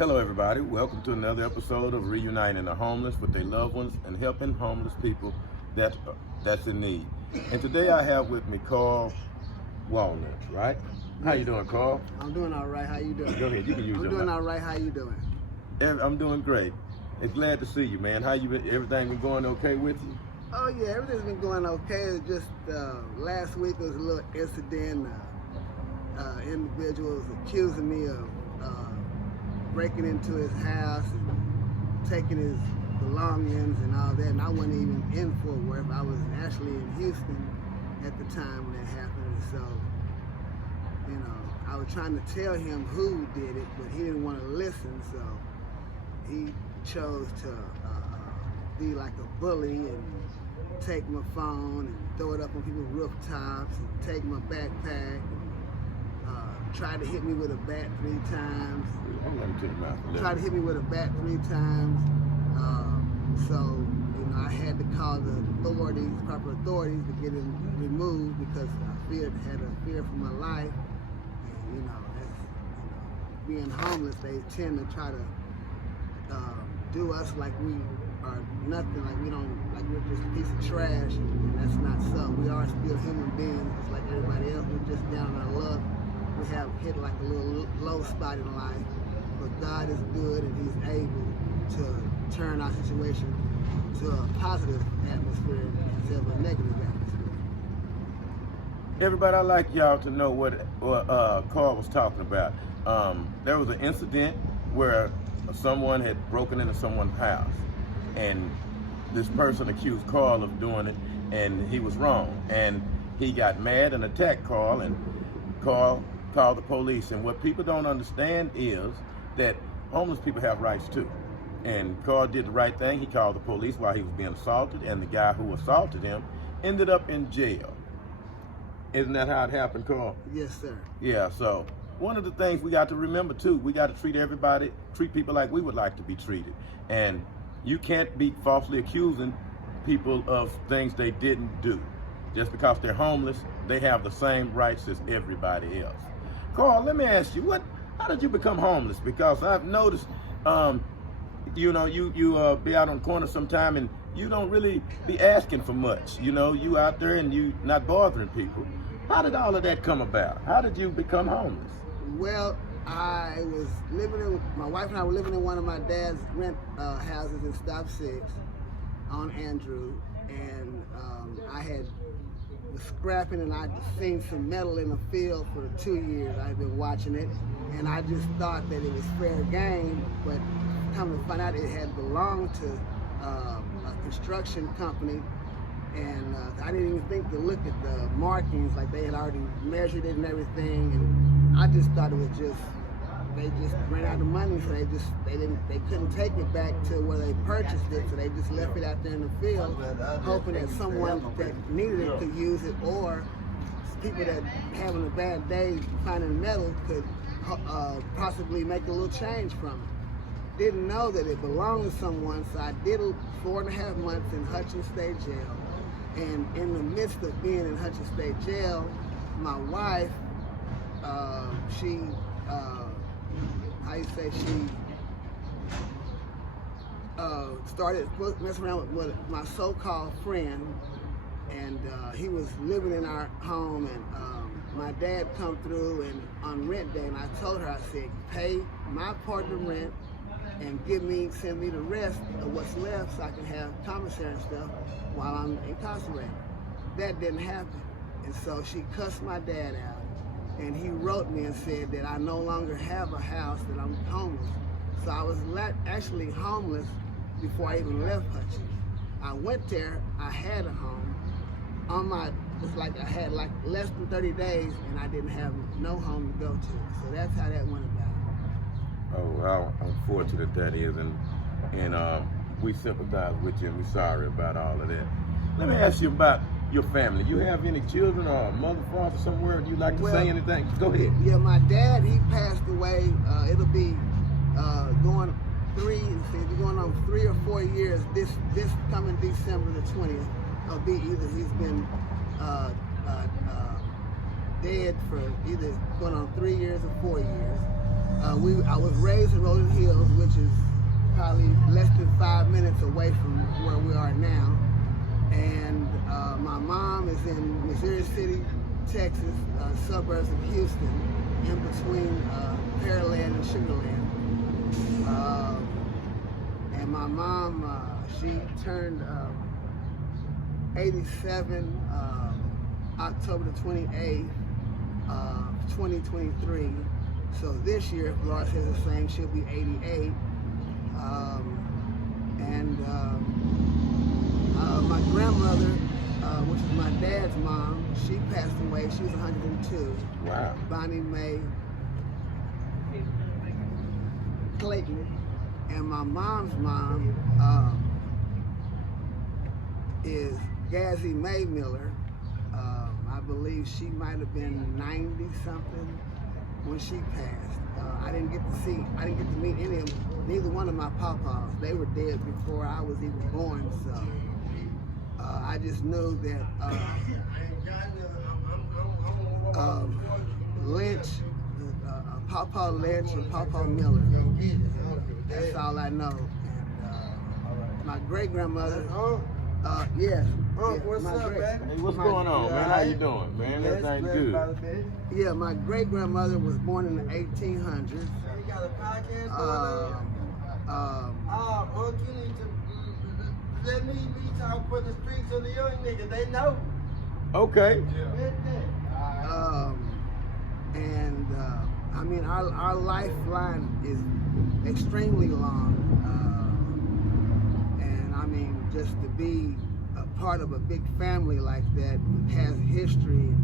Hello everybody, welcome to another episode of Reuniting the Homeless with their loved ones and helping homeless people that's in need. And today I have with me Carl Walnuts, right? How you doing, Carl? I'm doing all right. How you doing? Go ahead, you can use I'm your doing mic. all right. How you doing? I'm doing great. It's glad to see you, man. How you been? Everything been going okay with you? Oh yeah, everything's been going okay. It's just last week was a little incident. Individuals accusing me of breaking into his house and taking his belongings and all that, and I wasn't even in Fort Worth. I was actually in Houston at the time when that happened, and so, you know, I was trying to tell him who did it, but he didn't want to listen, so he chose to be like a bully and take my phone and throw it up on people's rooftops and take my backpack. Tried to hit me with a bat 3 times. Tried to hit me with a bat 3 times. So, you know, I had to call the authorities, proper authorities, to get him removed because I had a fear for my life. And, you know, being homeless, they tend to try to do us like we are nothing, like we're just a piece of trash, and that's not so. We are still human beings, just like everybody else. We're just down on our luck. We have hit like a little low spot in life, but God is good and He's able to turn our situation to a positive atmosphere instead of a negative atmosphere. Everybody, I'd like y'all to know what Carl was talking about. There was an incident where someone had broken into someone's house, and this person accused Carl of doing it, and he was wrong. And he got mad and attacked Carl, and Carl called the police. And what people don't understand is that homeless people have rights too. And Carl did the right thing. He called the police while he was being assaulted, and the guy who assaulted him ended up in jail. Isn't that how it happened, Carl? Yes, sir. Yeah, so one of the things we got to remember too, we got to treat people like we would like to be treated. And you can't be falsely accusing people of things they didn't do. Just because they're homeless, they have the same rights as everybody else. Carl, let me ask you, how did you become homeless? Because I've noticed, you know, you be out on the corner sometime and you don't really be asking for much. You know, you out there and you not bothering people. How did all of that come about? How did you become homeless? Well, my wife and I were living in one of my dad's rent houses in Stop 6 on Andrew, and I was scrapping, and I'd seen some metal in the field for 2 years. I'd been watching it, and I just thought that it was fair game, but come to find out it had belonged to a construction company, and I didn't even think to look at the markings, like they had already measured it and everything, and I just thought it was they just ran out of money, so they couldn't take it back to where they purchased it, so they just left it out there in the field, hoping that someone that needed it could use it, or people that having a bad day finding metal could possibly make a little change from it. Didn't know that it belonged to someone, so I did 4.5 months in Hutchins State Jail, and in the midst of being in Hutchins State Jail, my wife, she started messing around with my so-called friend, and he was living in our home, and my dad come through and on rent day, and I told her, I said, pay my part of the rent and send me the rest of what's left so I can have commissary and stuff while I'm incarcerated. That didn't happen, and so she cussed my dad out. And he wrote me and said that I no longer have a house, that I'm homeless. So I was actually homeless before I even left Hutchins. I went there, I had a home. It's like I had like less than 30 days and I didn't have no home to go to. So that's how that went about. Oh, how unfortunate that is, and we sympathize with you, and we're sorry about all of that. Let me ask you about your family. You have any children or a mother, father somewhere? Do you like to say anything? Go ahead. Yeah, my dad, he passed away. It'll be going on 3 or 4 years. This coming December the 20th. It'll be either he's been dead for either going on 3 years or 4 years. I was raised in Rolling Hills, which is probably less than 5 minutes away from where we are now. And my mom is in Missouri City, Texas, suburbs of Houston, in between Pearland and Sugarland. And my mom, she turned 87 October the 28th, 2023. So this year, if Lord says the same, she'll be 88. My grandmother, which is my dad's mom, she passed away. She was 102. Wow. Bonnie Mae Clayton. And my mom's mom is Gazzy Mae Miller. I believe she might have been 90 something when she passed. I didn't get to meet neither one of my pawpaws. They were dead before I was even born, so I just knew that Lynch, Pawpaw Lynch and Pawpaw Miller. That's all I know. And my great-grandmother, yeah. What's up, man? Hey, what's going on, man? How you doing, man? Everything good? Yeah, my great-grandmother was born in the 1800s. You got a podcast going on? Uncle, you need to let me talk for the streets of the young niggas. They know. Okay. I mean, our lifeline is extremely long. And I mean, just to be a part of a big family like that has history.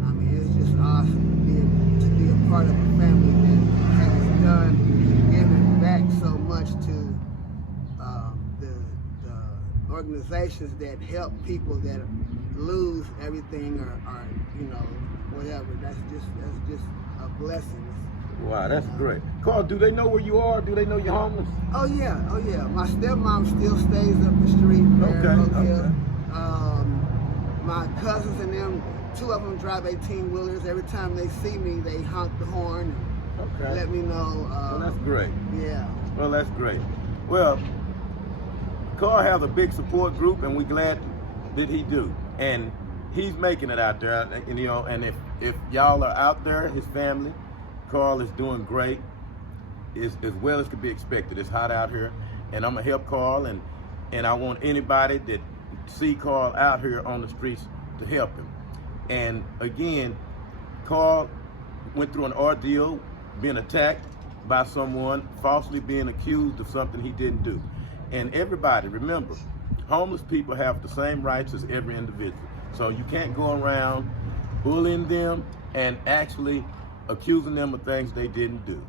I mean, it's just awesome to be a part of a family that has done and given back so much to the organizations that help people that lose everything or you know, whatever. That's just a blessing. Wow, that's great. Carl, do they know where you are? Do they know you're homeless? Oh yeah. My stepmom still stays up the street there. Okay. My cousins and them, 2 of them drive 18-wheelers. Every time they see me, they honk the horn and let me know. Well, that's great. Yeah. Well, that's great. Well, Carl has a big support group, and we're glad that he do. And he's making it out there, and, you know. And if y'all are out there, his family, Carl is doing great, as well as could be expected. It's hot out here, and I'm gonna help Carl, and I want anybody that see Carl out here on the streets to help him. And again, Carl went through an ordeal, being attacked by someone, falsely being accused of something he didn't do. And everybody, remember, homeless people have the same rights as every individual. So you can't go around bullying them and actually accusing them of things they didn't do.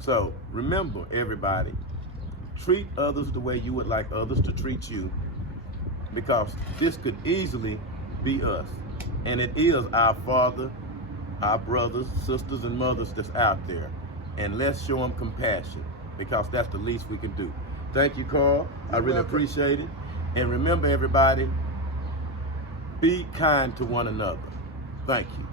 So remember, everybody, treat others the way you would like others to treat you, because this could easily be us. And it is our father, our brothers, sisters, and mothers that's out there. And let's show them compassion, because that's the least we can do. Thank you, Carl. I really appreciate it. And remember, everybody, be kind to one another. Thank you.